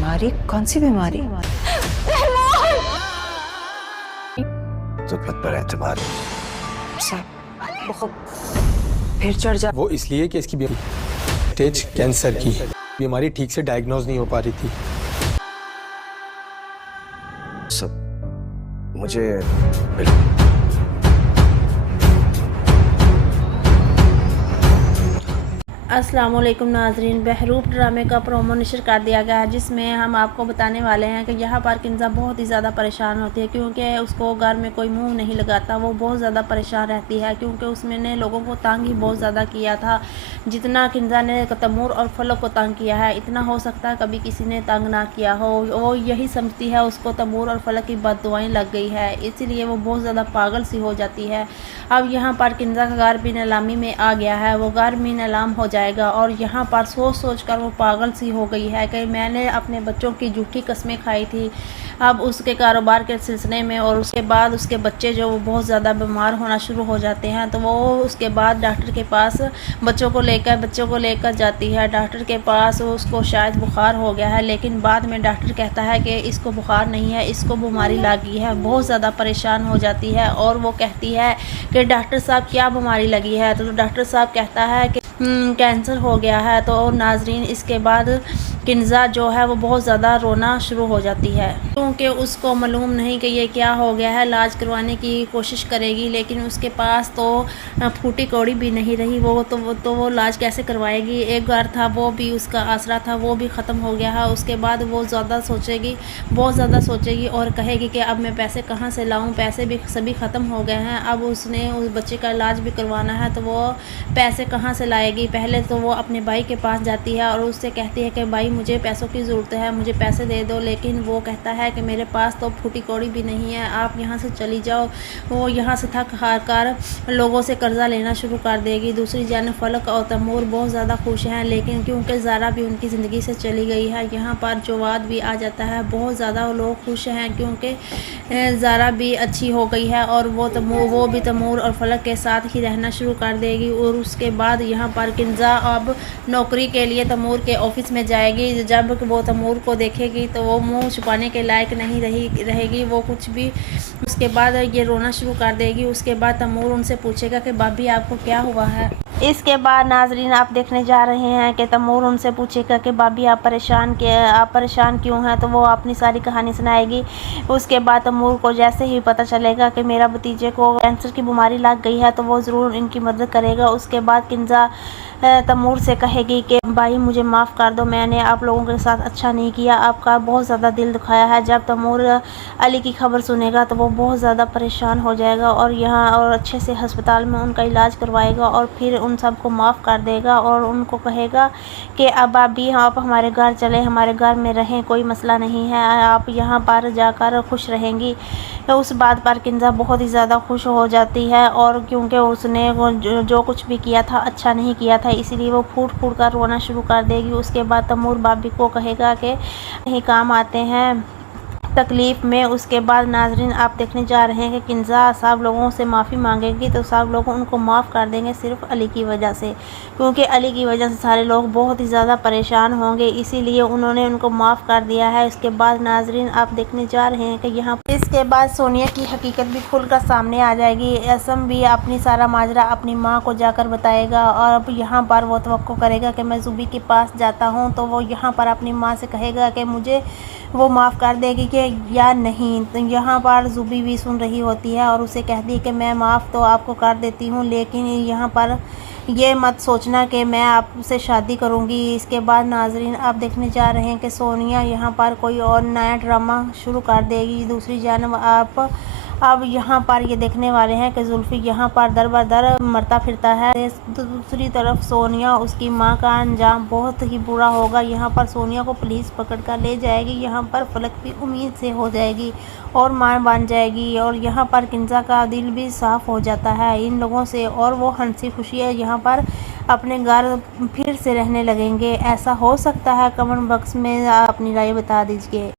बीमारी? कौन सी बीमारी? ज़रूरत पर एतबार साहब बहुत फिर चढ़ जा। वो इसलिए कि इसकी स्टेज कैंसर की बीमारी ठीक से डायग्नोज नहीं हो पा रही थी। सब मुझे अस्सलाम वालेकुम नाजरीन, बहरूप ड्रामे का प्रोमो नशर कर दिया गया है जिसमें हम आपको बताने वाले हैं कि यहाँ पर किंजा बहुत ही ज़्यादा परेशान होती है क्योंकि उसको घर में कोई मुंह नहीं लगाता। वो बहुत ज़्यादा परेशान रहती है क्योंकि उसने लोगों को तंग ही बहुत ज़्यादा किया था। जितना किंजा ने तैमूर और फलक को तंग किया है इतना हो सकता है कभी किसी ने तंग ना किया हो। वो यही समझती है उसको तैमूर और फलक की बददुआएं लग गई है, इसीलिए वो बहुत ज़्यादा पागल सी हो जाती है। अब यहाँ पर किंजा का घर भी नीलामी में आ गया है, वो घर भी नीलाम हो जाएगा और यहाँ पर सोच कर वो पागल सी हो गई है कि मैंने अपने बच्चों की झूठी कस्में खाई थी। अब उसके कारोबार के सिलसिले में और उसके बाद उसके बच्चे जो बहुत ज़्यादा बीमार होना शुरू हो जाते हैं तो वो उसके बाद डॉक्टर के पास बच्चों को लेकर जाती है। डॉक्टर के पास उसको शायद बुखार हो गया है, लेकिन बाद में डॉक्टर कहता है कि इसको बुखार नहीं है, इसको बीमारी लगी है। बहुत ज़्यादा परेशान हो जाती है और वो कहती है कि डॉक्टर साहब क्या बीमारी लगी है, तो डॉक्टर साहब कहता है कि कैंसर हो गया है। तो नाजरीन इसके बाद किंजा जो है वो बहुत ज़्यादा रोना शुरू हो जाती है क्योंकि उसको मालूम नहीं कि ये क्या हो गया है। इलाज करवाने की कोशिश करेगी लेकिन उसके पास तो फूटी कौड़ी भी नहीं रही। वो इलाज कैसे करवाएगी। एक घर था वो भी उसका आसरा था, वो भी ख़त्म हो गया है। उसके बाद वो बहुत ज़्यादा सोचेगी और कहेगी कि अब मैं पैसे कहाँ से लाऊं, पैसे भी सभी ख़त्म हो गए हैं। अब उसने उस बच्चे का इलाज भी करवाना है तो वो पैसे कहाँ से लाएगी। पहले तो वो अपने भाई के पास जाती है और उससे कहती है कि भाई मुझे पैसों की ज़रूरत है, मुझे पैसे दे दो, लेकिन वो कहता है कि मेरे पास तो फूटी कौड़ी भी नहीं है, आप यहाँ से चली जाओ। वो यहाँ से थक हार कर लोगों से कर्जा लेना शुरू कर देगी। दूसरी जानब फलक और तैमूर बहुत ज़्यादा खुश हैं, लेकिन क्योंकि ज़ारा भी उनकी ज़िंदगी से चली गई है यहाँ पर जवाद भी आ जाता है। बहुत ज़्यादा लोग खुश हैं क्योंकि ज़ारा भी अच्छी हो गई है और वो भी तैमूर और फलक के साथ ही रहना शुरू कर देगी। और उसके बाद यहाँ पर किंजा अब नौकरी के लिए तैमूर के ऑफिस में जाएगी। जब वो तैमूर को देखेगी तो वो मुंह छुपाने के लायक नहीं रहेगी, वो कुछ भी। उसके बाद ये रोना शुरू कर देगी। उसके बाद तैमूर उनसे पूछेगा कि भाभी आपको क्या हुआ है। इसके बाद नाजरीन आप देखने जा रहे हैं कि तैमूर उनसे पूछेगा कि भाभी आप परेशान क्यों हैं, तो वो अपनी सारी कहानी सुनाएगी। उसके बाद तैमूर को जैसे ही पता चलेगा कि मेरा भतीजे को कैंसर की बीमारी लग गई है तो वो ज़रूर इनकी मदद करेगा। उसके बाद किंजा तैमूर से कहेगी कि भाई मुझे माफ़ कर दो, मैंने आप लोगों के साथ अच्छा नहीं किया, आपका बहुत ज़्यादा दिल दुखाया है। जब तैमूर अली की खबर सुनेगा तो वो बहुत ज़्यादा परेशान हो जाएगा और अच्छे से अस्पताल में उनका इलाज करवाएगा और फिर उन सबको माफ़ कर देगा और उनको कहेगा कि अब अभी आप हमारे घर चले, हमारे घर में रहें, कोई मसला नहीं है, आप यहाँ पर जाकर खुश रहेंगी। तो उस बात पर किंजा बहुत ही ज़्यादा खुश हो जाती है और क्योंकि उसने जो कुछ भी किया था अच्छा नहीं किया था, इसीलिए वो फूट कर रोना शुरू कर देगी। उसके बाद तैमूर भाभी को कहेगा कि नहीं काम आते हैं तकलीफ़ में। उसके बाद नाजरीन आप देखने जा रहे हैं कि किंजा सब लोगों से माफ़ी मांगेगी तो सब लोग उनको माफ़ कर देंगे सिर्फ अली की वजह से, क्योंकि अली की वजह से सारे लोग बहुत ही ज़्यादा परेशान होंगे, इसीलिए उन्होंने उनको माफ़ कर दिया है। उसके बाद नाजरीन आप देखने जा रहे हैं कि यहाँ इसके बाद सोनिया की हकीकत भी खुलकर सामने आ जाएगी। असम भी अपनी सारा माजरा अपनी माँ को जाकर बताएगा और अब यहाँ पर वो तवक्को करेगा कि मैं ज़ुबी के पास जाता हूँ तो वो यहाँ पर अपनी माँ से कहेगा कि मुझे वो माफ़ कर देगी कि या नहीं। तो यहाँ पर ज़ुबी भी सुन रही होती है और उसे कहती है कि मैं माफ़ तो आपको कर देती हूँ, लेकिन यहाँ पर ये मत सोचना कि मैं आपसे शादी करूँगी। इसके बाद नाजरीन आप देखने जा रहे हैं कि सोनिया यहाँ पर कोई और नया ड्रामा शुरू कर देगी। दूसरी जानब आप अब यहाँ पर ये देखने वाले हैं कि जुल्फ़ी यहाँ पर दर बदर मरता फिरता है। दूसरी तरफ सोनिया, उसकी माँ का अंजाम बहुत ही बुरा होगा। यहाँ पर सोनिया को पुलिस पकड़ कर ले जाएगी। यहाँ पर फलक भी उम्मीद से हो जाएगी और मां बन जाएगी और यहाँ पर किंजा का दिल भी साफ़ हो जाता है इन लोगों से और वो हंसी खुशी है यहाँ पर अपने घर फिर से रहने लगेंगे। ऐसा हो सकता है? कमेंट बॉक्स में अपनी राय बता दीजिए।